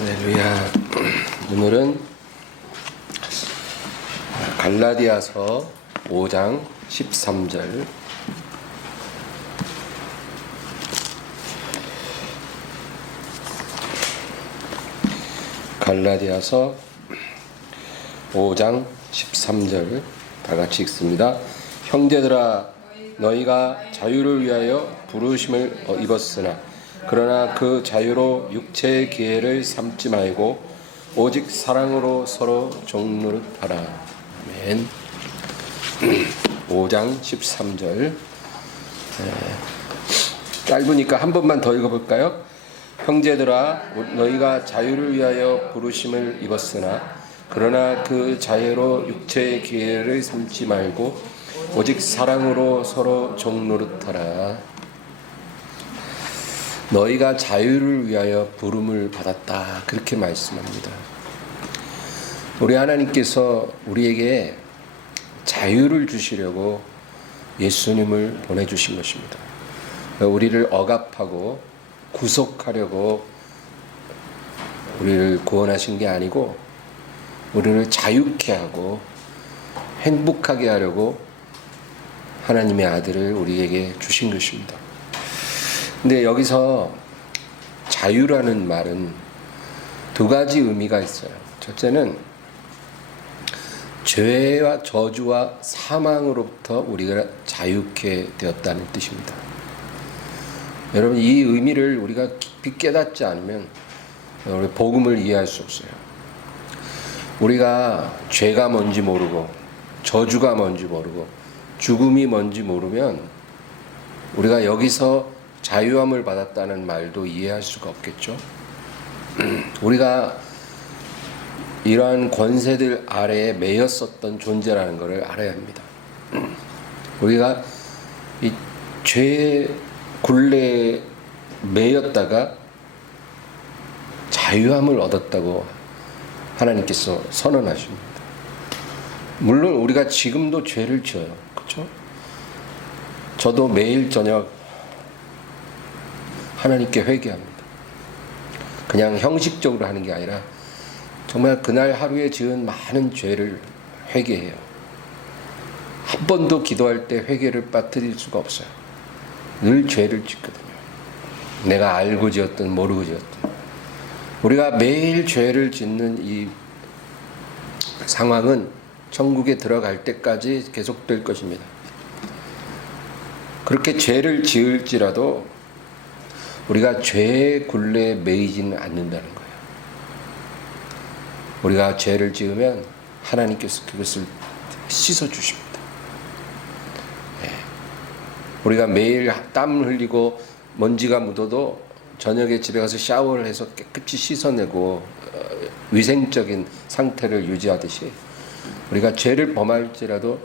할렐루야. 오늘은 갈라디아서 5장 13절 갈라디아서 5장 13절 다 같이 읽습니다. 형제들아 너희가 자유를 위하여 부르심을 입었으나 그러나 그 자유로 육체의 기회를 삼지 말고 오직 사랑으로 서로 종노릇하라. 아멘. 5장 13절 짧으니까 한 번만 더 읽어볼까요? 형제들아 너희가 자유를 위하여 부르심을 입었으나 그러나 그 자유로 육체의 기회를 삼지 말고 오직 사랑으로 서로 종노릇하라. 너희가 자유를 위하여 부름을 받았다. 그렇게 말씀합니다. 우리 하나님께서 우리에게 자유를 주시려고 예수님을 보내주신 것입니다. 우리를 억압하고 구속하려고 우리를 구원하신 게 아니고 우리를 자유케 하고 행복하게 하려고 하나님의 아들을 우리에게 주신 것입니다. 근데 여기서 자유라는 말은 두 가지 의미가 있어요. 첫째는 죄와 저주와 사망으로부터 우리가 자유케 되었다는 뜻입니다. 여러분, 이 의미를 우리가 깊이 깨닫지 않으면 우리 복음을 이해할 수 없어요. 우리가 죄가 뭔지 모르고 저주가 뭔지 모르고 죽음이 뭔지 모르면 우리가 여기서 자유함을 받았다는 말도 이해할 수가 없겠죠. 우리가 이러한 권세들 아래에 매였었던 존재라는 것을 알아야 합니다. 우리가 이 죄의 굴레에 매였다가 자유함을 얻었다고 하나님께서 선언하십니다. 물론 우리가 지금도 죄를 지어요. 그렇죠? 저도 매일 저녁 하나님께 회개합니다. 그냥 형식적으로 하는 게 아니라 정말 그날 하루에 지은 많은 죄를 회개해요. 한 번도 기도할 때 회개를 빠뜨릴 수가 없어요. 늘 죄를 짓거든요. 내가 알고 지었든 모르고 지었든. 우리가 매일 죄를 짓는 이 상황은 천국에 들어갈 때까지 계속될 것입니다. 그렇게 죄를 지을지라도 우리가 죄의 굴레에 매이지는 않는다는 거예요. 우리가 죄를 지으면 하나님께서 그것을 씻어주십니다. 네. 우리가 매일 땀 흘리고 먼지가 묻어도 저녁에 집에 가서 샤워를 해서 깨끗이 씻어내고 위생적인 상태를 유지하듯이 우리가 죄를 범할지라도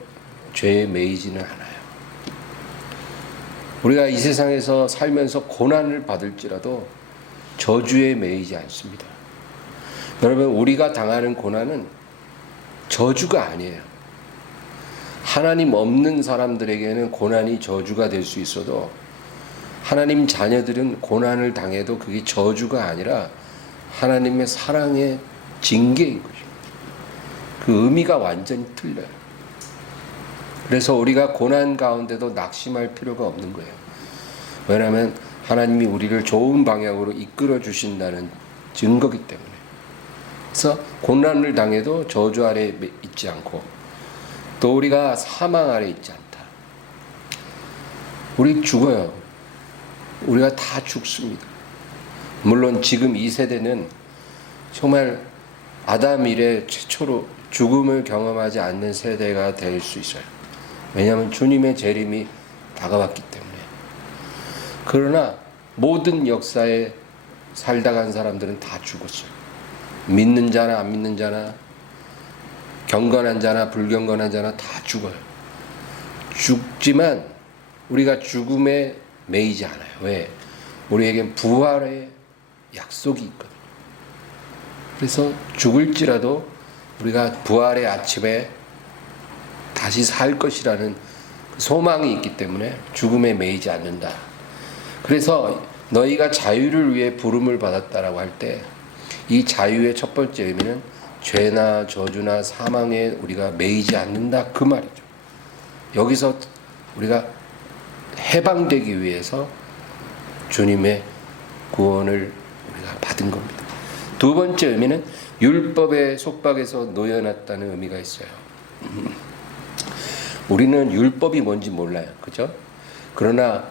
죄에 매이지는 않아요. 우리가 이 세상에서 살면서 고난을 받을지라도 저주에 매이지 않습니다. 여러분, 우리가 당하는 고난은 저주가 아니에요. 하나님 없는 사람들에게는 고난이 저주가 될 수 있어도 하나님 자녀들은 고난을 당해도 그게 저주가 아니라 하나님의 사랑의 징계인 것입니다. 그 의미가 완전히 틀려요. 그래서 우리가 고난 가운데도 낙심할 필요가 없는 거예요. 왜냐하면 하나님이 우리를 좋은 방향으로 이끌어 주신다는 증거이기 때문에. 그래서 고난을 당해도 저주 아래 있지 않고 또 우리가 사망 아래 있지 않다. 우리 죽어요. 우리가 다 죽습니다. 물론 지금 이 세대는 정말 아담 이래 최초로 죽음을 경험하지 않는 세대가 될 수 있어요. 왜냐하면 주님의 재림이 다가왔기 때문에. 그러나 모든 역사에 살다 간 사람들은 다 죽었어요. 믿는 자나 안 믿는 자나 경건한 자나 불경건한 자나 다 죽어요. 죽지만 우리가 죽음에 매이지 않아요. 왜? 우리에겐 부활의 약속이 있거든요. 그래서 죽을지라도 우리가 부활의 아침에 다시 살 것이라는 소망이 있기 때문에 죽음에 매이지 않는다. 그래서 너희가 자유를 위해 부름을 받았다라고 할 때 이 자유의 첫 번째 의미는 죄나 저주나 사망에 우리가 매이지 않는다 그 말이죠. 여기서 우리가 해방되기 위해서 주님의 구원을 우리가 받은 겁니다. 두 번째 의미는 율법의 속박에서 놓여놨다는 의미가 있어요. 우리는 율법이 뭔지 몰라요. 그죠? 그러나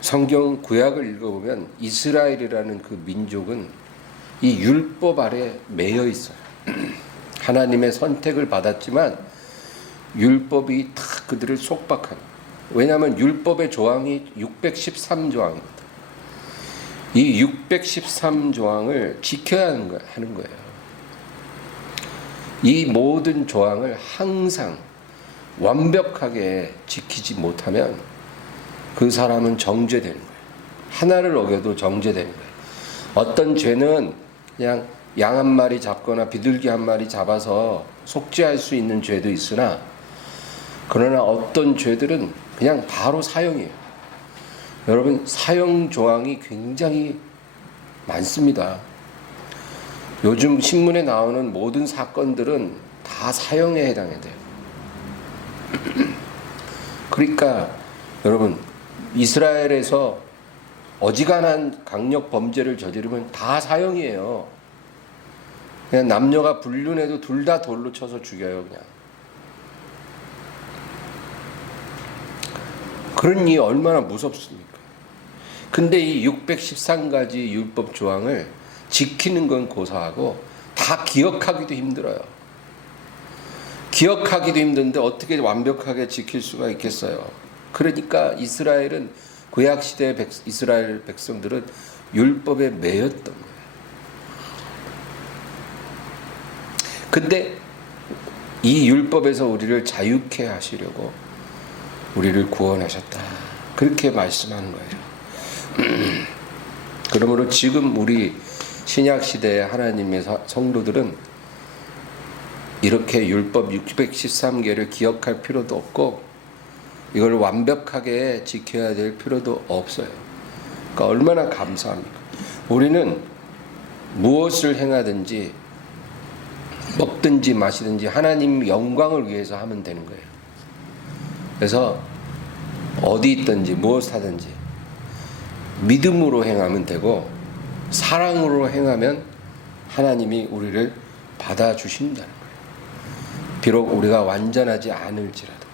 성경 구약을 읽어보면 이스라엘이라는 그 민족은 이 율법 아래 매여 있어요. 하나님의 선택을 받았지만 율법이 다 그들을 속박한. 왜냐하면 율법의 조항이 613조항입니다. 이 613조항을 지켜야 하는 거예요. 이 모든 조항을 항상 완벽하게 지키지 못하면 그 사람은 정죄되는 거예요. 하나를 어겨도 정죄되는 거예요. 어떤 죄는 그냥 양 한 마리 잡거나 비둘기 한 마리 잡아서 속죄할 수 있는 죄도 있으나, 그러나 어떤 죄들은 그냥 바로 사형이에요. 여러분, 사형 조항이 굉장히 많습니다. 요즘 신문에 나오는 모든 사건들은 다 사형에 해당이 돼요. 그러니까 여러분, 이스라엘에서 어지간한 강력 범죄를 저지르면 다 사형이에요. 그냥 남녀가 불륜해도 둘 다 돌로 쳐서 죽여요, 그냥. 그러니 얼마나 무섭습니까? 근데 이 613가지 율법 조항을 지키는 건 고사하고 다 기억하기도 힘들어요. 기억하기도 힘든데 어떻게 완벽하게 지킬 수가 있겠어요? 그러니까 이스라엘은, 구약시대의 이스라엘 백성들은 율법에 매였던 거예요. 근데 이 율법에서 우리를 자유케 하시려고 우리를 구원하셨다, 그렇게 말씀하는 거예요. 그러므로 지금 우리 신약시대의 하나님의 성도들은 이렇게 율법 613개를 기억할 필요도 없고 이걸 완벽하게 지켜야 될 필요도 없어요. 그러니까 얼마나 감사합니까? 우리는 무엇을 행하든지 먹든지 마시든지 하나님 영광을 위해서 하면 되는 거예요. 그래서 어디 있든지 무엇 하든지 믿음으로 행하면 되고, 사랑으로 행하면 하나님이 우리를 받아주신다는 거예요. 비록 우리가 완전하지 않을지라도.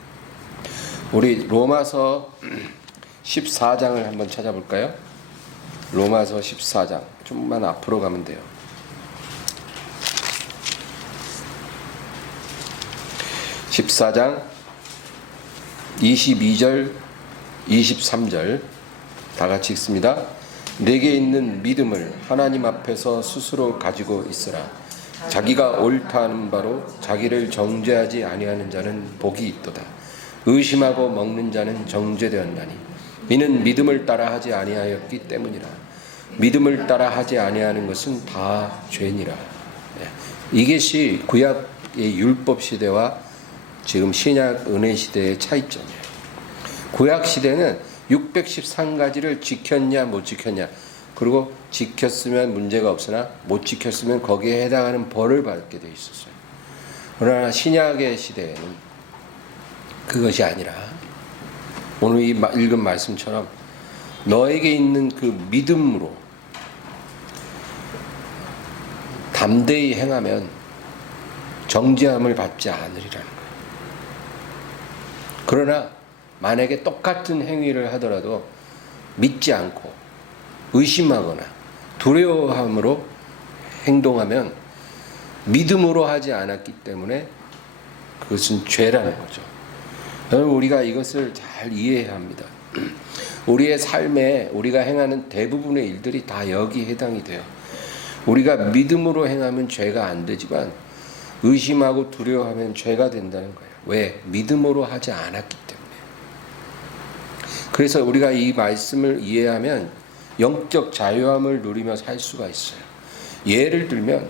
우리 로마서 14장을 한번 찾아볼까요? 로마서 14장. 좀만 앞으로 가면 돼요. 14장 22절 23절 다 같이 읽습니다. 내게 있는 믿음을 하나님 앞에서 스스로 가지고 있으라. 자기가 옳다 하는 바로 자기를 정죄하지 아니하는 자는 복이 있도다. 의심하고 먹는 자는 정죄되었나니 이는 믿음을 따라 하지 아니하였기 때문이라. 믿음을 따라 하지 아니하는 것은 다 죄니라. 이것이 구약의 율법 시대와 지금 신약 은혜 시대의 차이점이에요. 구약 시대는 613가지를 지켰냐 못 지켰냐, 그리고 지켰으면 문제가 없으나 못 지켰으면 거기에 해당하는 벌을 받게 돼 있었어요. 그러나 신약의 시대에는 그것이 아니라 오늘 이 읽은 말씀처럼 너에게 있는 그 믿음으로 담대히 행하면 정죄함을 받지 않으리라는 거예요. 그러나 만약에 똑같은 행위를 하더라도 믿지 않고 의심하거나 두려워함으로 행동하면 믿음으로 하지 않았기 때문에 그것은 죄라는 거죠. 여러분, 우리가 이것을 잘 이해해야 합니다. 우리의 삶에 우리가 행하는 대부분의 일들이 다 여기 해당이 돼요. 우리가 믿음으로 행하면 죄가 안 되지만 의심하고 두려워하면 죄가 된다는 거예요. 왜? 믿음으로 하지 않았기 때문에. 그래서 우리가 이 말씀을 이해하면 영적 자유함을 누리며 살 수가 있어요. 예를 들면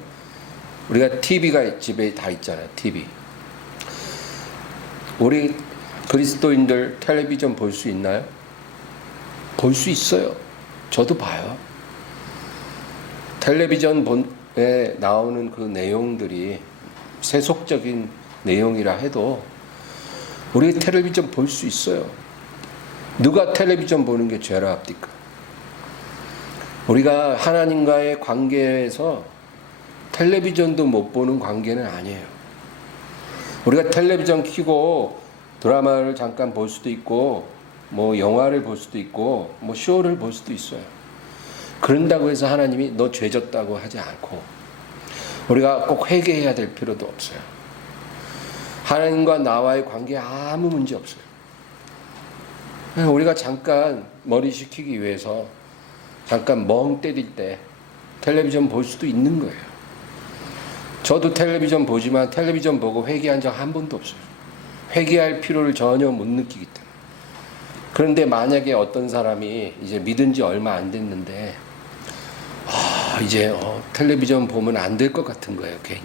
우리가 TV가 집에 다 있잖아요. TV. 우리 그리스도인들 텔레비전 볼 수 있나요? 볼 수 있어요. 저도 봐요. 텔레비전 나오는 그 내용들이 세속적인 내용이라 해도 우리 텔레비전 볼 수 있어요. 누가 텔레비전 보는 게 죄라 합니까? 우리가 하나님과의 관계에서 텔레비전도 못 보는 관계는 아니에요. 우리가 텔레비전 켜고 드라마를 잠깐 볼 수도 있고 뭐 영화를 볼 수도 있고 뭐 쇼를 볼 수도 있어요. 그런다고 해서 하나님이 너 죄졌다고 하지 않고 우리가 꼭 회개해야 될 필요도 없어요. 하나님과 나와의 관계에 아무 문제 없어요. 우리가 잠깐 머리 식히기 위해서 잠깐 멍 때릴 때 텔레비전 볼 수도 있는 거예요. 저도 텔레비전 보지만 텔레비전 보고 회개한 적 한 번도 없어요. 회개할 필요를 전혀 못 느끼기 때문에. 그런데 만약에 어떤 사람이 이제 믿은 지 얼마 안 됐는데 이제 텔레비전 보면 안 될 것 같은 거예요. 괜히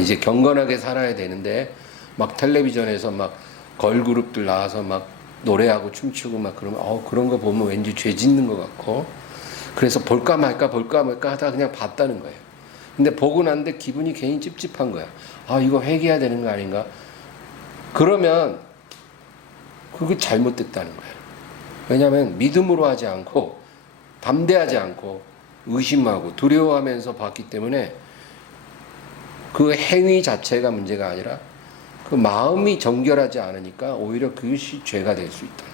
이제 경건하게 살아야 되는데 막 텔레비전에서 막 걸그룹들 나와서 막 노래하고 춤추고 막 그러면 그런 거 보면 왠지 죄 짓는 것 같고 그래서 볼까 말까 하다가 그냥 봤다는 거예요. 근데 보고 났는데 기분이 괜히 찝찝한 거야. 이거 회개해야 되는 거 아닌가? 그러면 그게 잘못됐다는 거예요. 왜냐하면 믿음으로 하지 않고 담대하지 않고 의심하고 두려워하면서 봤기 때문에 그 행위 자체가 문제가 아니라 그 마음이 정결하지 않으니까 오히려 그것이 죄가 될 수 있다.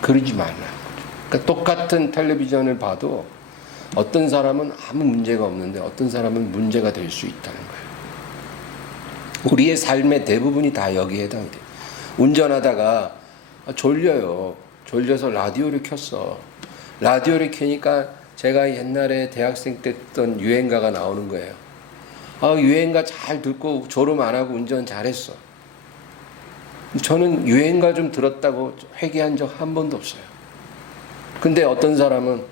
그러지 말라는 거죠. 그러니까 똑같은 텔레비전을 봐도 어떤 사람은 아무 문제가 없는데 어떤 사람은 문제가 될 수 있다는 거예요. 우리의 삶의 대부분이 다 여기에 해당이 돼요. 운전하다가 졸려요. 졸려서 라디오를 켰어. 라디오를 켜니까 제가 옛날에 대학생 때 듣던 유행가가 나오는 거예요. 유행가 잘 듣고 졸음 안 하고 운전 잘했어. 저는 유행가 좀 들었다고 회개한 적 한 번도 없어요. 근데 어떤 사람은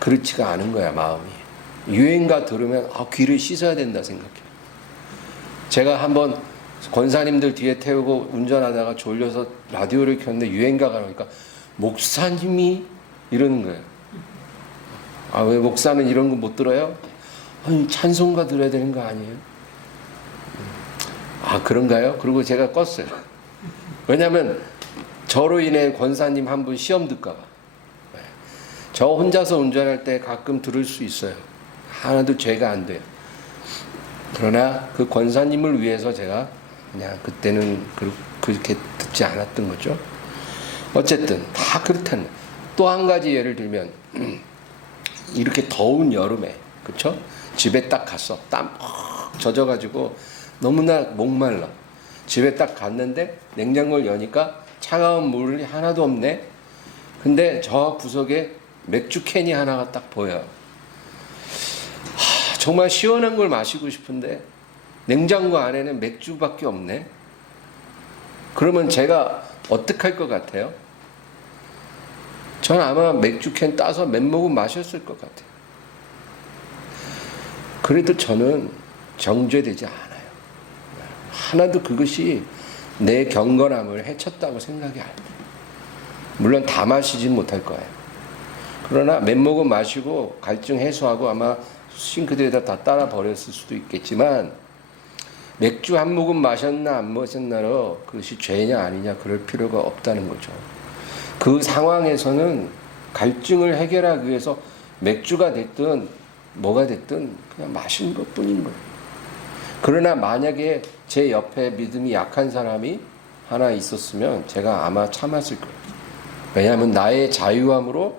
그렇지가 않은 거야, 마음이. 유행가 들으면 귀를 씻어야 된다 생각해. 제가 한번 권사님들 뒤에 태우고 운전하다가 졸려서 라디오를 켰는데 유행가가 나오니까 목사님이 이러는 거예요. 왜 목사는 이런 거 못 들어요? 찬송가 들어야 되는 거 아니에요? 그런가요? 그리고 제가 껐어요. 왜냐하면 저로 인해 권사님 한 분 시험 들까 봐. 저 혼자서 운전할 때 가끔 들을 수 있어요. 하나도 죄가 안 돼요. 그러나 그 권사님을 위해서 제가 그냥 그때는 그렇게 듣지 않았던 거죠. 어쨌든 다 그렇다는 거예요. 또 한 가지 예를 들면 이렇게 더운 여름에 그렇죠? 집에 딱 갔어. 땀 젖어가지고 너무나 목말라. 집에 딱 갔는데 냉장고를 여니까 차가운 물이 하나도 없네. 근데 저 구석에 맥주 캔이 하나가 딱 보여요. 정말 시원한 걸 마시고 싶은데 냉장고 안에는 맥주밖에 없네. 그러면 제가 어떻게 할 것 같아요? 전 아마 맥주 캔 따서 몇 모금 마셨을 것 같아요. 그래도 저는 정죄되지 않아요. 하나도 그것이 내 경건함을 해쳤다고 생각이 안 돼요. 물론 다 마시진 못할 거예요. 그러나 몇 모금 마시고 갈증 해소하고 아마 싱크대에다 다 따라 버렸을 수도 있겠지만 맥주 한 모금 마셨나 안 마셨나로 그것이 죄냐 아니냐 그럴 필요가 없다는 거죠. 그 상황에서는 갈증을 해결하기 위해서 맥주가 됐든 뭐가 됐든 그냥 마시는 것뿐인 거예요. 그러나 만약에 제 옆에 믿음이 약한 사람이 하나 있었으면 제가 아마 참았을 거예요. 왜냐하면 나의 자유함으로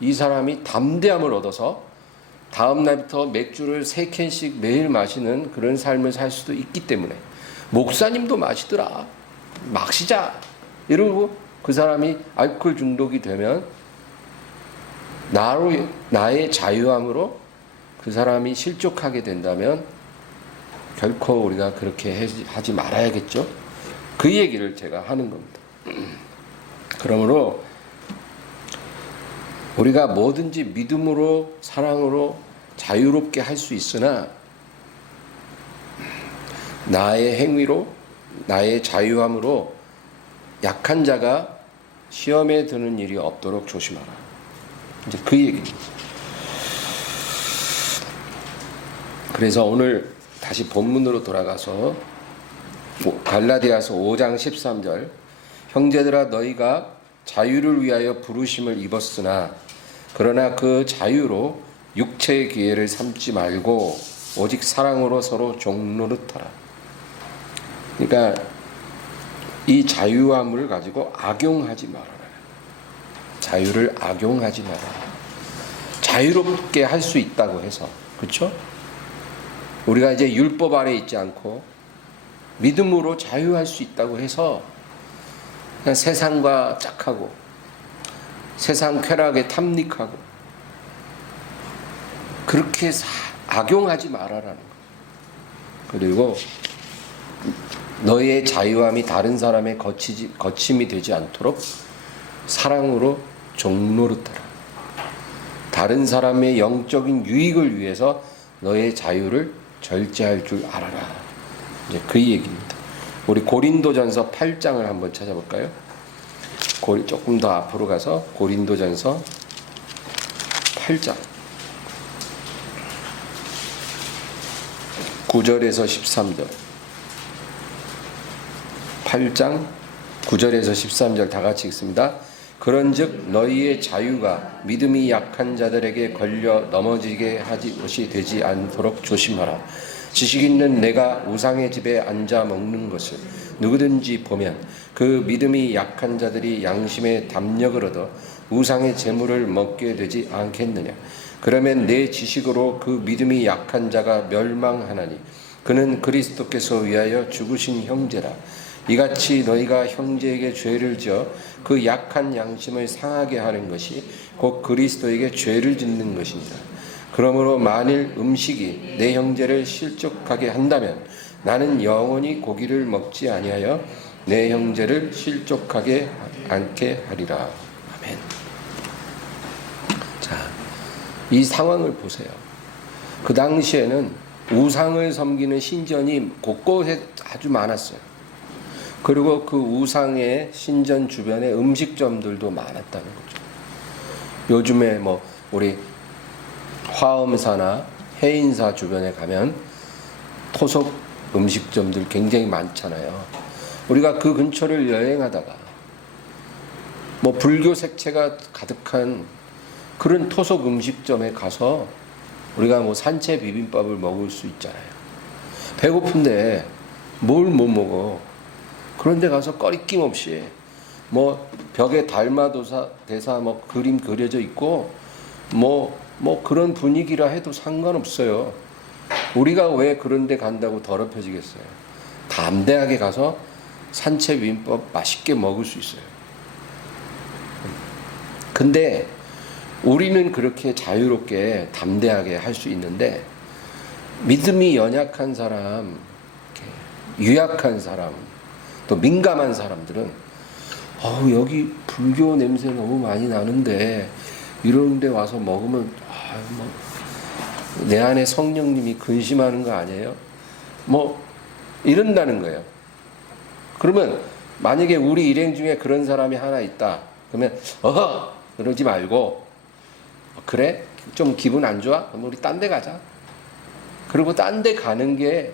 이 사람이 담대함을 얻어서 다음 날부터 맥주를 3캔씩 매일 마시는 그런 삶을 살 수도 있기 때문에 목사님도 마시더라. 마시자. 이러고 그 사람이 알코올 중독이 되면 나의 자유함으로 그 사람이 실족하게 된다면 결코 우리가 그렇게 하지 말아야겠죠. 그 얘기를 제가 하는 겁니다. 그러므로 우리가 뭐든지 믿음으로 사랑으로 자유롭게 할 수 있으나 나의 행위로 나의 자유함으로 약한 자가 시험에 드는 일이 없도록 조심하라. 이제 그 얘기입니다. 그래서 오늘 다시 본문으로 돌아가서 갈라디아서 5장 13절, 형제들아 너희가 자유를 위하여 부르심을 입었으나 그러나 그 자유로 육체의 기회를 삼지 말고 오직 사랑으로 서로 종노릇하라. 그러니까 이 자유함을 가지고 악용하지 말아라. 자유를 악용하지 말아라. 자유롭게 할 수 있다고 해서, 그렇죠? 우리가 이제 율법 아래 있지 않고 믿음으로 자유할 수 있다고 해서 그냥 세상과 짝하고 세상 쾌락에 탐닉하고 그렇게 악용하지 말아라는 거. 그리고 너의 자유함이 다른 사람의 거침이 되지 않도록 사랑으로 종노릇하라. 다른 사람의 영적인 유익을 위해서 너의 자유를 절제할 줄 알아라. 이제 그 얘기입니다. 우리 고린도전서 8장을 한번 찾아볼까요? 조금 더 앞으로 가서 고린도전서 8장 9절에서 13절 8장 9절에서 13절 다 같이 읽습니다. 그런즉 너희의 자유가 믿음이 약한 자들에게 걸려 넘어지게 하지 것이 되지 않도록 조심하라. 지식 있는 내가 우상의 집에 앉아 먹는 것을 누구든지 보면 그 믿음이 약한 자들이 양심의 담력을 얻어 우상의 재물을 먹게 되지 않겠느냐. 그러면 내 지식으로 그 믿음이 약한 자가 멸망하나니 그는 그리스도께서 위하여 죽으신 형제라. 이같이 너희가 형제에게 죄를 지어 그 약한 양심을 상하게 하는 것이 곧 그리스도에게 죄를 짓는 것입니다. 그러므로 만일 음식이 내 형제를 실족하게 한다면 나는 영원히 고기를 먹지 아니하여 내 형제를 실족하게 않게 하리라. 아멘. 자, 이 상황을 보세요. 그 당시에는 우상을 섬기는 신전이 곳곳에 아주 많았어요. 그리고 그 우상의 신전 주변에 음식점들도 많았다는 거죠. 요즘에 뭐 우리 화엄사나 해인사 주변에 가면 토속 음식점들 굉장히 많잖아요. 우리가 그 근처를 여행하다가 뭐 불교 색채가 가득한 그런 토속 음식점에 가서 우리가 뭐 산채 비빔밥을 먹을 수 있잖아요. 배고픈데 뭘 못 먹어. 그런데 가서 꺼리낌 없이 뭐 벽에 달마도사 대사 뭐 그림 그려져 있고 뭐 그런 분위기라 해도 상관없어요. 우리가 왜 그런 데 간다고 더럽혀지겠어요. 담대하게 가서 산채 비빔밥 맛있게 먹을 수 있어요. 근데 우리는 그렇게 자유롭게 담대하게 할 수 있는데 믿음이 연약한 사람, 유약한 사람, 또 민감한 사람들은 여기 불교 냄새 너무 많이 나는데 이런 데 와서 먹으면 내 안에 성령님이 근심하는 거 아니에요? 뭐 이런다는 거예요. 그러면 만약에 우리 일행 중에 그런 사람이 하나 있다. 그러면 그러지 말고 그래? 좀 기분 안 좋아? 그럼 우리 딴 데 가자. 그리고 딴 데 가는 게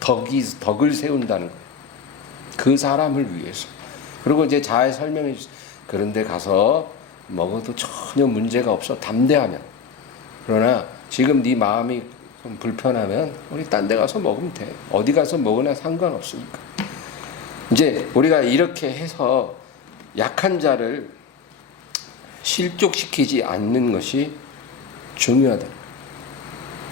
덕을 세운다는 거예요. 그 사람을 위해서. 그리고 이제 잘 설명해 주세요. 그런 데 가서 먹어도 전혀 문제가 없어. 담대하면. 그러나 지금 네 마음이 좀 불편하면 우리 딴 데 가서 먹으면 돼. 어디 가서 먹으나 상관없으니까. 이제 우리가 이렇게 해서 약한 자를 실족시키지 않는 것이 중요하다.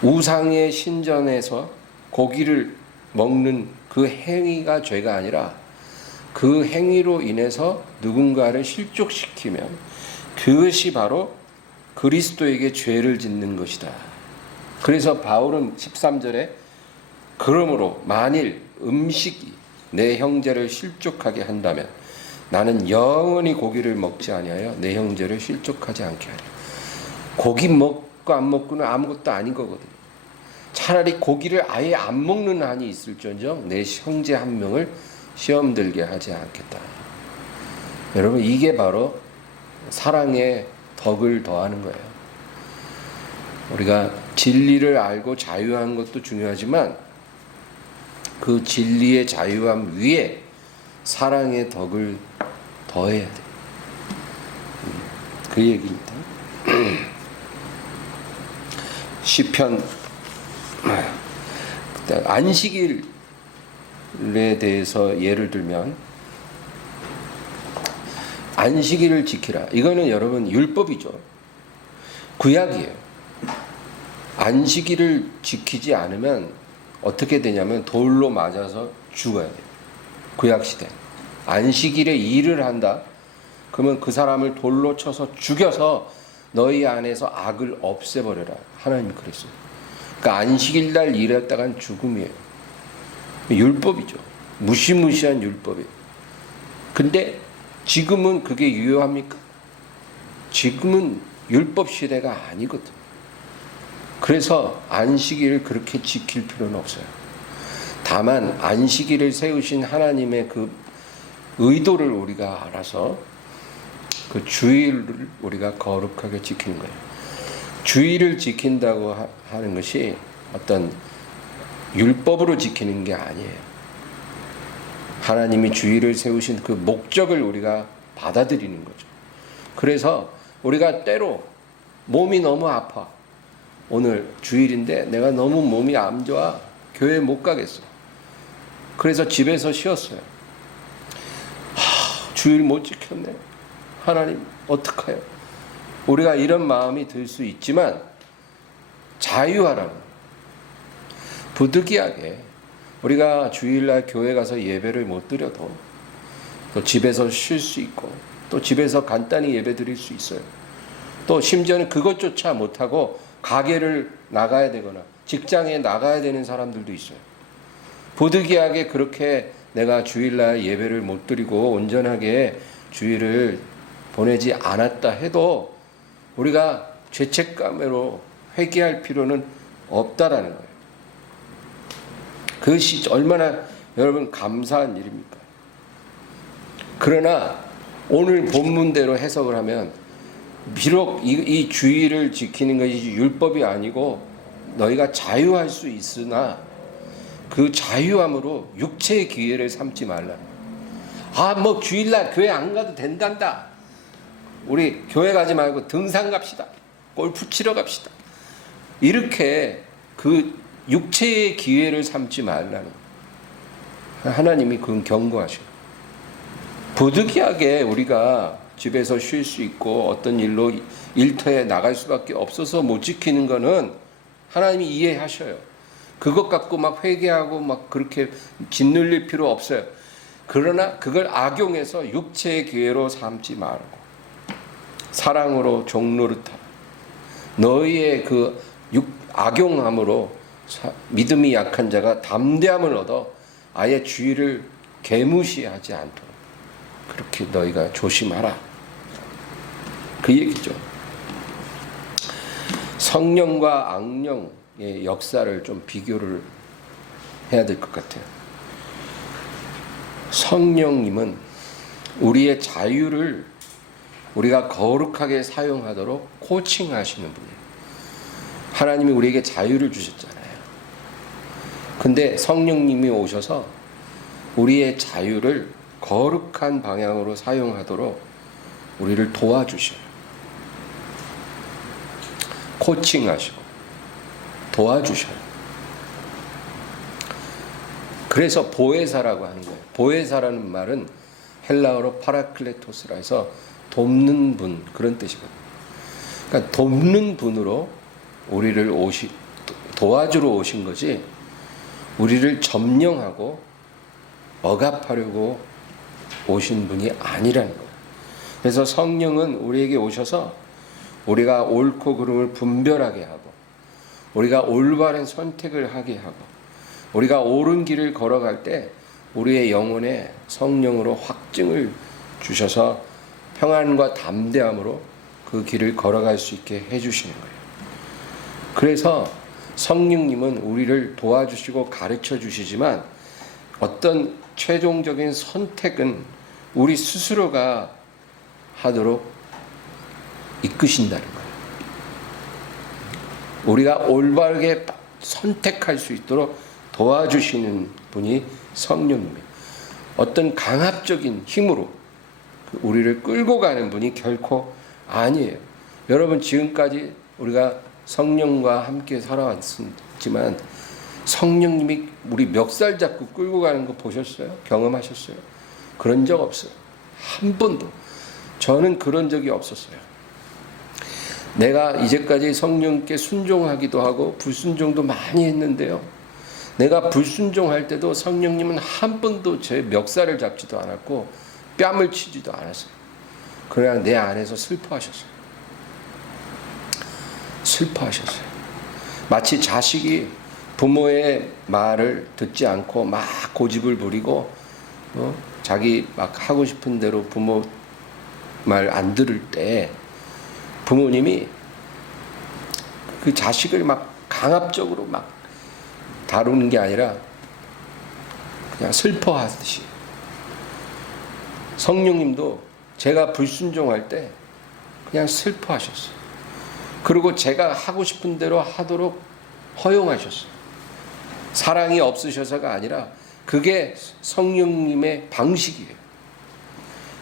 우상의 신전에서 고기를 먹는 그 행위가 죄가 아니라 그 행위로 인해서 누군가를 실족시키면 그것이 바로 그리스도에게 죄를 짓는 것이다. 그래서 바울은 13절에 그러므로 만일 음식이 내 형제를 실족하게 한다면 나는 영원히 고기를 먹지 아니하여 내 형제를 실족하지 않게 하리. 고기 먹고 안 먹고는 아무것도 아닌 거거든요. 차라리 고기를 아예 안 먹는 한이 있을지언정 내 형제 한 명을 시험 들게 하지 않겠다. 여러분, 이게 바로 사랑의 덕을 더하는 거예요. 우리가 진리를 알고 자유한 것도 중요하지만 그 진리의 자유함 위에 사랑의 덕을 더해야 돼. 그 얘기입니다. 시편 안식일에 대해서 예를 들면 안식일을 지키라. 이거는 여러분 율법이죠. 구약이에요. 안식일을 지키지 않으면 어떻게 되냐면 돌로 맞아서 죽어야 돼요. 구약시대. 안식일에 일을 한다. 그러면 그 사람을 돌로 쳐서 죽여서 너희 안에서 악을 없애버려라. 하나님이 그랬어요. 그러니까 안식일날 일했다간 죽음이에요. 율법이죠. 무시무시한 율법이에요. 근데 지금은 그게 유효합니까? 지금은 율법 시대가 아니거든. 그래서 안식일을 그렇게 지킬 필요는 없어요. 다만 안식일을 세우신 하나님의 그 의도를 우리가 알아서 그 주일을 우리가 거룩하게 지키는 거예요. 주일을 지킨다고 하는 것이 어떤 율법으로 지키는 게 아니에요. 하나님이 주일을 세우신 그 목적을 우리가 받아들이는 거죠. 그래서 우리가 때로 몸이 너무 아파. 오늘 주일인데 내가 너무 몸이 안 좋아. 교회 못 가겠어. 그래서 집에서 쉬었어요. 주일 못 지켰네. 하나님 어떡해요? 우리가 이런 마음이 들 수 있지만 자유하라는 부득이하게 우리가 주일날 교회 가서 예배를 못 드려도 또 집에서 쉴 수 있고 또 집에서 간단히 예배 드릴 수 있어요. 또 심지어는 그것조차 못하고 가게를 나가야 되거나 직장에 나가야 되는 사람들도 있어요. 부득이하게 그렇게 내가 주일날 예배를 못 드리고 온전하게 주일을 보내지 않았다 해도 우리가 죄책감으로 회개할 필요는 없다라는 거예요. 그것이 얼마나 여러분 감사한 일입니까? 그러나 오늘 본문대로 해석을 하면 비록 이 주의를 지키는 것이 율법이 아니고 너희가 자유할 수 있으나 그 자유함으로 육체의 기회를 삼지 말라. 뭐 주일날 교회 안 가도 된단다. 우리 교회 가지 말고 등산 갑시다. 골프 치러 갑시다. 이렇게 그 육체의 기회를 삼지 말라는 하나님이 그건 경고하셔요. 부득이하게 우리가 집에서 쉴 수 있고 어떤 일로 일터에 나갈 수밖에 없어서 못 지키는 거는 하나님이 이해하셔요. 그것 갖고 막 회개하고 막 그렇게 짓눌릴 필요 없어요. 그러나 그걸 악용해서 육체의 기회로 삼지 말고 사랑으로 종노릇하라. 너희의 그 악용함으로 믿음이 약한 자가 담대함을 얻어 아예 주의를 개무시하지 않도록 그렇게 너희가 조심하라. 그 얘기죠. 성령과 악령의 역사를 좀 비교를 해야 될 것 같아요. 성령님은 우리의 자유를 우리가 거룩하게 사용하도록 코칭하시는 분이에요. 하나님이 우리에게 자유를 주셨잖아요. 근데 성령님이 오셔서 우리의 자유를 거룩한 방향으로 사용하도록 우리를 도와주셔요. 코칭하시고 도와주셔요. 그래서 보혜사라고 하는 거예요. 보혜사라는 말은 헬라어로 파라클레토스라 해서 돕는 분, 그런 뜻이거든요. 그러니까 돕는 분으로 우리를 도와주러 오신 거지 우리를 점령하고 억압하려고 오신 분이 아니라는 거예요. 그래서 성령은 우리에게 오셔서 우리가 옳고 그름을 분별하게 하고 우리가 올바른 선택을 하게 하고 우리가 옳은 길을 걸어갈 때 우리의 영혼에 성령으로 확증을 주셔서 평안과 담대함으로 그 길을 걸어갈 수 있게 해주시는 거예요. 그래서 성령님은 우리를 도와주시고 가르쳐 주시지만 어떤 최종적인 선택은 우리 스스로가 하도록 이끄신다는 거예요. 우리가 올바르게 선택할 수 있도록 도와주시는 분이 성령님이에요. 어떤 강압적인 힘으로 우리를 끌고 가는 분이 결코 아니에요. 여러분, 지금까지 우리가 성령과 함께 살아왔지만 성령님이 우리 멱살 잡고 끌고 가는 거 보셨어요? 경험하셨어요? 그런 적 없어요. 한 번도. 저는 그런 적이 없었어요. 내가 이제까지 성령께 순종하기도 하고 불순종도 많이 했는데요. 내가 불순종할 때도 성령님은 한 번도 제 멱살을 잡지도 않았고 뺨을 치지도 않았어요. 그냥 내 안에서 슬퍼하셨어요. 슬퍼하셨어요. 마치 자식이 부모의 말을 듣지 않고 막 고집을 부리고 자기 막 하고 싶은 대로 부모 말 안 들을 때 부모님이 그 자식을 막 강압적으로 막 다루는 게 아니라 그냥 슬퍼하듯이, 성령님도 제가 불순종할 때 그냥 슬퍼하셨어요. 그리고 제가 하고 싶은 대로 하도록 허용하셨어요. 사랑이 없으셔서가 아니라 그게 성령님의 방식이에요.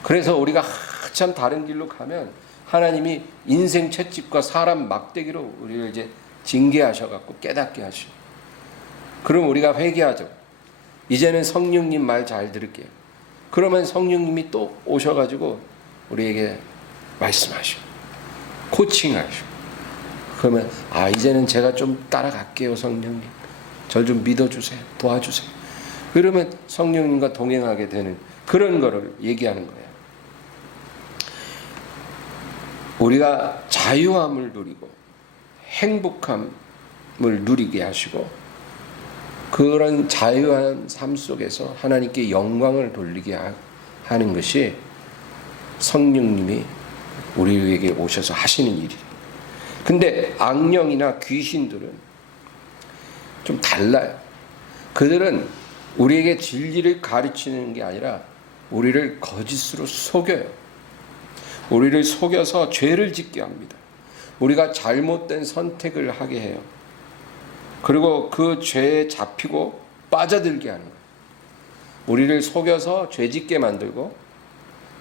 그래서 우리가 한참 다른 길로 가면 하나님이 인생 채찍과 사람 막대기로 우리를 이제 징계하셔갖고 깨닫게 하시고, 그럼 우리가 회개하죠. 이제는 성령님 말 잘 들을게요. 그러면 성령님이 또 오셔가지고 우리에게 말씀하시고 코칭하시고, 그러면 이제는 제가 좀 따라갈게요. 성령님 절 좀 믿어주세요. 도와주세요. 그러면 성령님과 동행하게 되는 그런 거를 얘기하는 거예요. 우리가 자유함을 누리고 행복함을 누리게 하시고, 그런 자유한 삶 속에서 하나님께 영광을 돌리게 하는 것이 성령님이 우리에게 오셔서 하시는 일이에요. 근데 악령이나 귀신들은 좀 달라요. 그들은 우리에게 진리를 가르치는 게 아니라 우리를 거짓으로 속여요. 우리를 속여서 죄를 짓게 합니다. 우리가 잘못된 선택을 하게 해요. 그리고 그 죄에 잡히고 빠져들게 하는 거예요. 우리를 속여서 죄 짓게 만들고,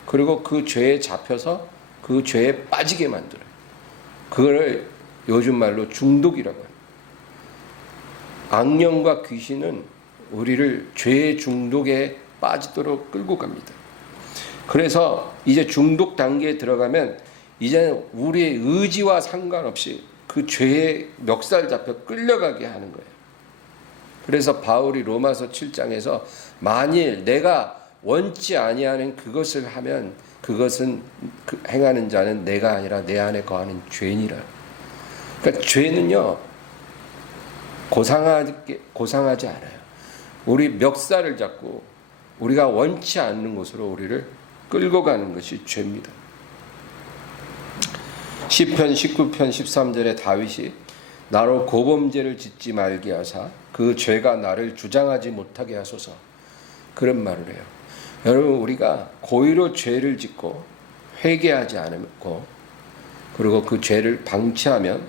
그리고 그 죄에 잡혀서 그 죄에 빠지게 만들어요. 그거를 요즘 말로 중독이라고 해요. 악령과 귀신은 우리를 죄의 중독에 빠지도록 끌고 갑니다. 그래서 이제 중독 단계에 들어가면 이제는 우리의 의지와 상관없이 그 죄에 멱살 잡혀 끌려가게 하는 거예요. 그래서 바울이 로마서 7장에서 만일 내가 원치 아니하는 그것을 하면 그것은 행하는 자는 내가 아니라 내 안에 거하는 죄니라. 그러니까 죄는요 고상하지 않아요. 우리 멱살을 잡고 우리가 원치 않는 곳으로 우리를 끌고 가는 것이 죄입니다. 시편 19편 13절에 다윗이 나로 고범죄를 짓지 말게 하사 그 죄가 나를 주장하지 못하게 하소서, 그런 말을 해요. 여러분, 우리가 고의로 죄를 짓고 회개하지 않고 그리고 그 죄를 방치하면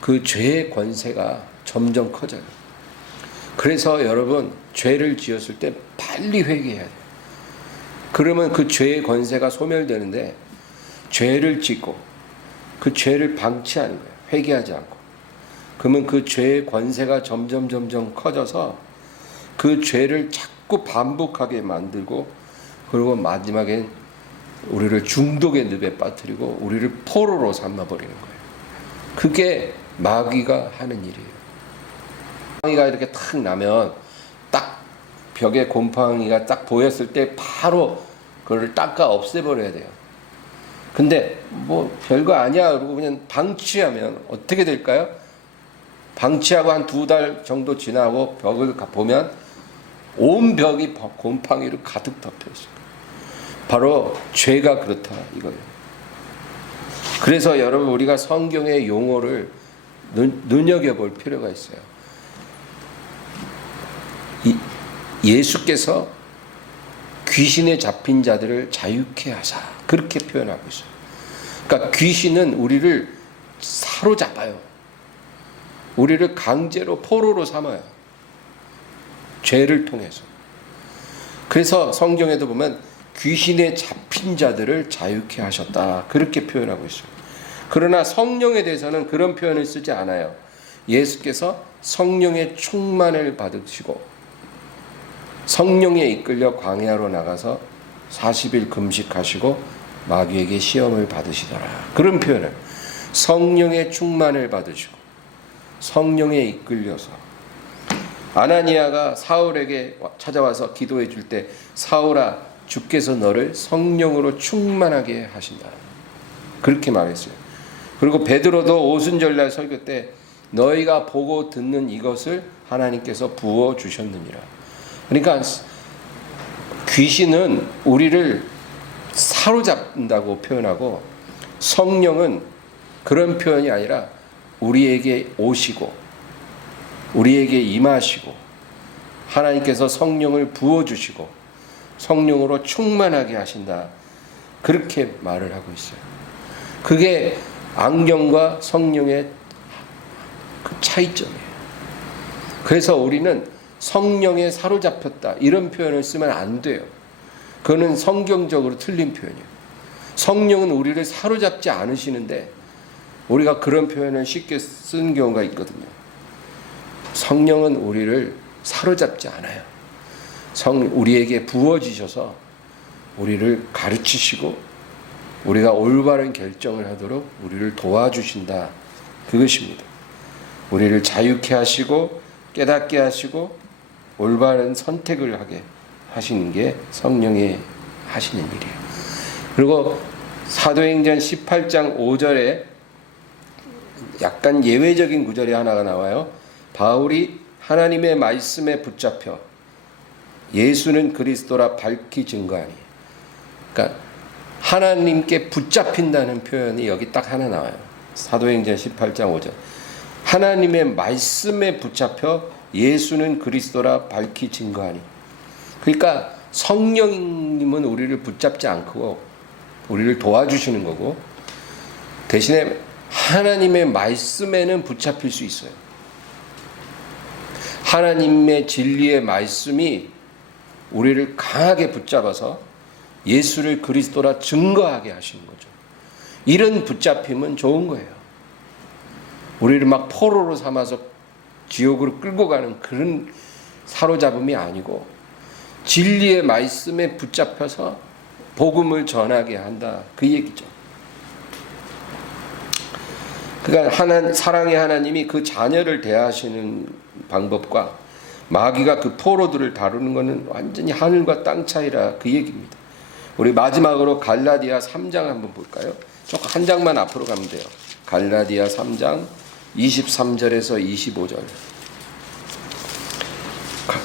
그 죄의 권세가 점점 커져요. 그래서 여러분, 죄를 지었을 때 빨리 회개해야 돼요. 그러면 그 죄의 권세가 소멸되는데, 죄를 짓고 그 죄를 방치하는 거예요. 회개하지 않고. 그러면 그 죄의 권세가 점점 커져서 그 죄를 자꾸 반복하게 만들고, 그리고 마지막엔 우리를 중독의 늪에 빠뜨리고 우리를 포로로 삼아버리는 거예요. 그게 마귀가 하는 일이에요. 곰팡이가 이렇게 탁 나면 딱 벽에 곰팡이가 딱 보였을 때 바로 그걸 닦아 없애버려야 돼요. 근데 뭐 별거 아니야 그러고 그냥 방치하면 어떻게 될까요? 방치하고 한 2달 정도 지나고 벽을 보면 온 벽이 곰팡이로 가득 덮여 있어요. 바로 죄가 그렇다 이거예요. 그래서 여러분, 우리가 성경의 용어를 눈여겨볼 필요가 있어요. 예수께서 귀신에 잡힌 자들을 자유케 하사, 그렇게 표현하고 있어요. 그러니까 귀신은 우리를 사로잡아요. 우리를 강제로 포로로 삼아요. 죄를 통해서. 그래서 성경에도 보면 귀신에 잡힌 자들을 자유케 하셨다, 그렇게 표현하고 있어요. 그러나 성령에 대해서는 그런 표현을 쓰지 않아요. 예수께서 성령의 충만을 받으시고 성령에 이끌려 광야로 나가서 40일 금식하시고 마귀에게 시험을 받으시더라, 그런 표현을, 성령의 충만을 받으시고 성령에 이끌려서. 아나니아가 사울에게 찾아와서 기도해 줄 때, 사울아, 주께서 너를 성령으로 충만하게 하신다, 그렇게 말했어요. 그리고 베드로도 오순절날 설교 때 너희가 보고 듣는 이것을 하나님께서 부어 주셨느니라. 그러니까 귀신은 우리를 사로잡는다고 표현하고, 성령은 그런 표현이 아니라 우리에게 오시고 우리에게 임하시고 하나님께서 성령을 부어주시고 성령으로 충만하게 하신다, 그렇게 말을 하고 있어요. 그게 안경과 성령의 그 차이점이에요. 그래서 우리는 성령에 사로잡혔다, 이런 표현을 쓰면 안 돼요. 그거는 성경적으로 틀린 표현이에요. 성령은 우리를 사로잡지 않으시는데 우리가 그런 표현을 쉽게 쓰는 경우가 있거든요. 성령은 우리를 사로잡지 않아요. 우리에게 부어지셔서 우리를 가르치시고 우리가 올바른 결정을 하도록 우리를 도와주신다, 그것입니다. 우리를 자유케 하시고 깨닫게 하시고 올바른 선택을 하게 하시는 게 성령이 하시는 일이에요. 그리고 사도행전 18장 5절에 약간 예외적인 구절이 하나가 나와요. 바울이 하나님의 말씀에 붙잡혀 예수는 그리스도라 밝히 증거하니. 그러니까 하나님께 붙잡힌다는 표현이 여기 딱 하나 나와요. 사도행전 18장 5절. 하나님의 말씀에 붙잡혀 예수는 그리스도라 밝히 증거하니. 그러니까 성령님은 우리를 붙잡지 않고 우리를 도와주시는 거고, 대신에 하나님의 말씀에는 붙잡힐 수 있어요. 하나님의 진리의 말씀이 우리를 강하게 붙잡아서 예수를 그리스도라 증거하게 하시는 거죠. 이런 붙잡힘은 좋은 거예요. 우리를 막 포로로 삼아서 지옥으로 끌고 가는 그런 사로잡음이 아니고 진리의 말씀에 붙잡혀서 복음을 전하게 한다, 그 얘기죠. 그러니까 사랑의 하나님이 그 자녀를 대하시는 방법과 마귀가 그 포로들을 다루는 것은 완전히 하늘과 땅 차이라, 그 얘기입니다. 우리 마지막으로 갈라디아 3장 한번 볼까요? 조금 한 장만 앞으로 가면 돼요. 갈라디아 3장 23절에서 25절.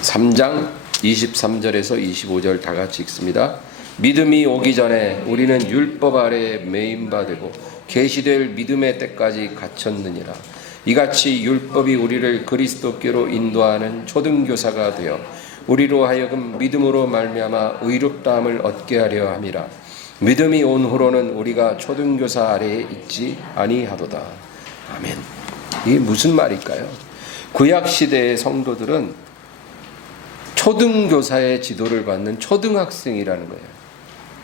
3장 23절에서 25절 다 같이 읽습니다. 믿음이 오기 전에 우리는 율법 아래에 매인 바 되고 계시될 믿음의 때까지 갇혔느니라. 이같이 율법이 우리를 그리스도께로 인도하는 초등교사가 되어 우리로 하여금 믿음으로 말미암아 의롭다함을 얻게 하려 함이라. 믿음이 온 후로는 우리가 초등교사 아래에 있지 아니하도다. 아멘. 이게 무슨 말일까요? 구약시대의 성도들은 초등교사의 지도를 받는 초등학생이라는 거예요.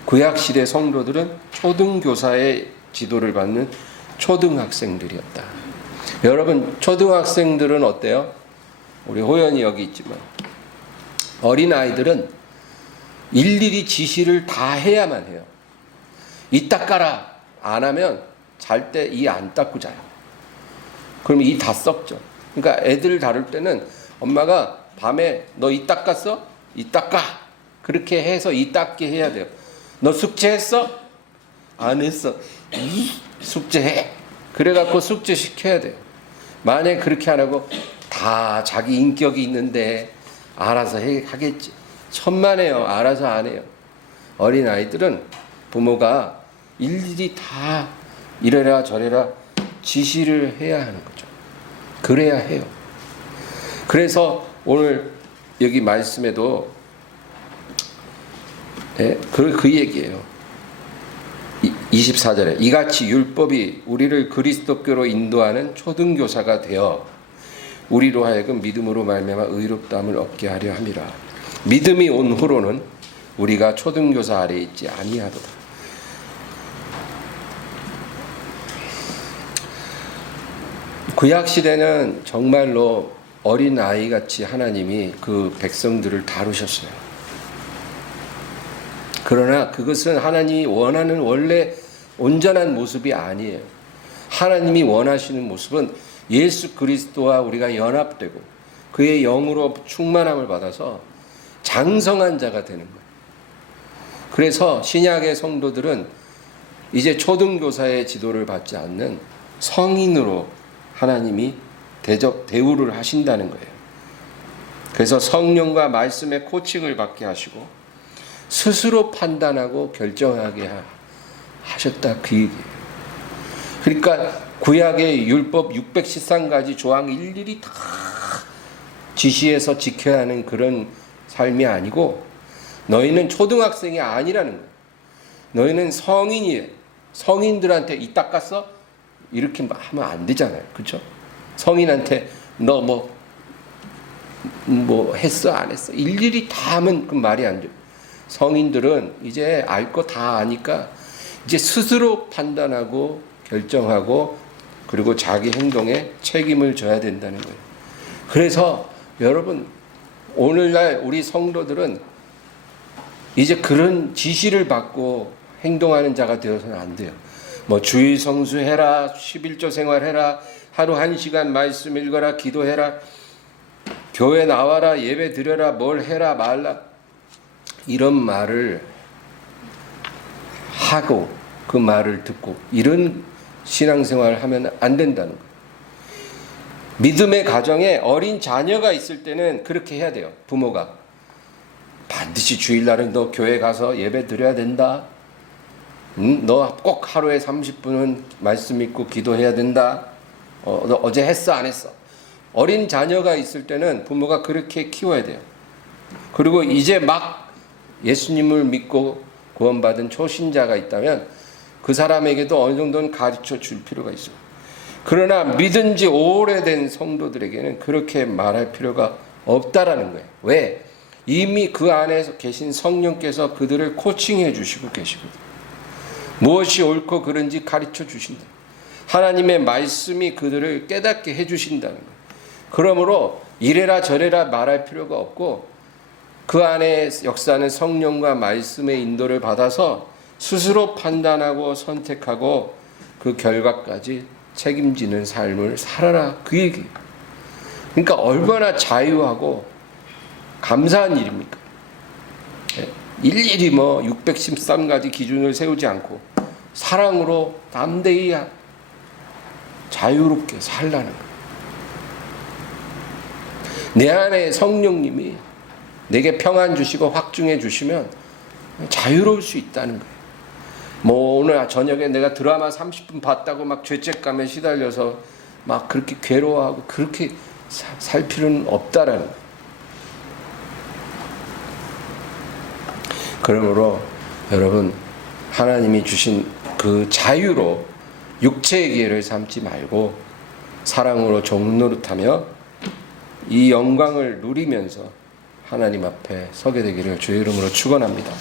구약시대 성도들은 초등교사의 지도를 받는 초등학생들이었다. 여러분, 초등학생들은 어때요? 우리 호연이 여기 있지만 어린아이들은 일일이 지시를 다 해야만 해요. 이 닦아라 안 하면 잘 때 이 안 닦고 자요. 그럼 이 다 썩죠. 그러니까 애들 다룰 때는 엄마가 밤에 너 이 닦았어? 이 닦아. 그렇게 해서 이 닦게 해야 돼요. 너 숙제했어? 안 했어. 이 숙제해. 그래갖고 숙제 시켜야 돼요. 만약에 그렇게 안 하고 다 자기 인격이 있는데 알아서 하겠지. 천만에요. 알아서 안 해요. 어린아이들은 부모가 일일이 다 이래라 저래라 지시를 해야 하는 거죠. 그래야 해요. 그래서 오늘 여기 말씀에도 그 얘기예요. 24절에 이같이 율법이 우리를 그리스도께로 인도하는 초등교사가 되어 우리로 하여금 믿음으로 말미암아 의롭다함을 얻게 하려 함이라. 믿음이 온 후로는 우리가 초등교사 아래에 있지 아니하도다. 구약 시대는 정말로 어린 아이같이 하나님이 그 백성들을 다루셨어요. 그러나 그것은 하나님이 원하는 원래 온전한 모습이 아니에요. 하나님이 원하시는 모습은 예수 그리스도와 우리가 연합되고 그의 영으로 충만함을 받아서 장성한 자가 되는 거예요. 그래서 신약의 성도들은 이제 초등교사의 지도를 받지 않는 성인으로 하나님이 대우를 하신다는 거예요. 그래서 성령과 말씀의 코칭을 받게 하시고 스스로 판단하고 결정하게 하셨다, 그 얘기예요. 그러니까 구약의 율법 613가지 조항 일일이 다 지시해서 지켜야 하는 그런 삶이 아니고, 너희는 초등학생이 아니라는 거예요. 너희는 성인이에요. 성인들한테 이 닦았어? 이렇게 하면 안 되잖아요. 그렇죠? 성인한테 너 뭐 했어 안 했어 일일이 다 하면 그 말이 안 돼요. 성인들은 이제 알 거 다 아니까 이제 스스로 판단하고 결정하고 그리고 자기 행동에 책임을 져야 된다는 거예요. 그래서 여러분, 오늘날 우리 성도들은 이제 그런 지시를 받고 행동하는 자가 되어서는 안 돼요. 뭐 주일 성수해라, 11조 생활해라, 하루 1시간 말씀 읽어라, 기도해라, 교회 나와라, 예배 드려라, 뭘 해라 말라, 이런 말을 하고 그 말을 듣고 이런 신앙생활을 하면 안 된다는 거예요. 믿음의 가정에 어린 자녀가 있을 때는 그렇게 해야 돼요. 부모가 반드시 주일날은 너 교회 가서 예배 드려야 된다. 너 꼭 하루에 30분은 말씀 읽고 기도해야 된다. 너 어제 했어 안 했어? 어린 자녀가 있을 때는 부모가 그렇게 키워야 돼요. 그리고 이제 막 예수님을 믿고 구원받은 초신자가 있다면 그 사람에게도 어느 정도는 가르쳐 줄 필요가 있어요. 그러나 믿은 지 오래된 성도들에게는 그렇게 말할 필요가 없다라는 거예요. 왜? 이미 그 안에 계신 성령께서 그들을 코칭해 주시고 계시거든요. 무엇이 옳고 그른지 가르쳐 주신다. 하나님의 말씀이 그들을 깨닫게 해 주신다는 거예요. 그러므로 이래라 저래라 말할 필요가 없고 그 안에 역사하는 성령과 말씀의 인도를 받아서 스스로 판단하고 선택하고 그 결과까지 책임지는 삶을 살아라, 그 얘기예요. 그러니까 얼마나 자유하고 감사한 일입니까? 일일이 뭐 613가지 기준을 세우지 않고 사랑으로 담대히 자유롭게 살라는 거예요. 내 안에 성령님이 내게 평안 주시고 확증해 주시면 자유로울 수 있다는 거예요. 뭐 오늘 저녁에 내가 드라마 30분 봤다고 막 죄책감에 시달려서 막 그렇게 괴로워하고 그렇게 살 필요는 없다라는 거예요. 그러므로 여러분, 하나님이 주신 그 자유로 육체의 기회를 삼지 말고 사랑으로 종노릇하며 이 영광을 누리면서 하나님 앞에 서게 되기를 주의 이름으로 축원합니다.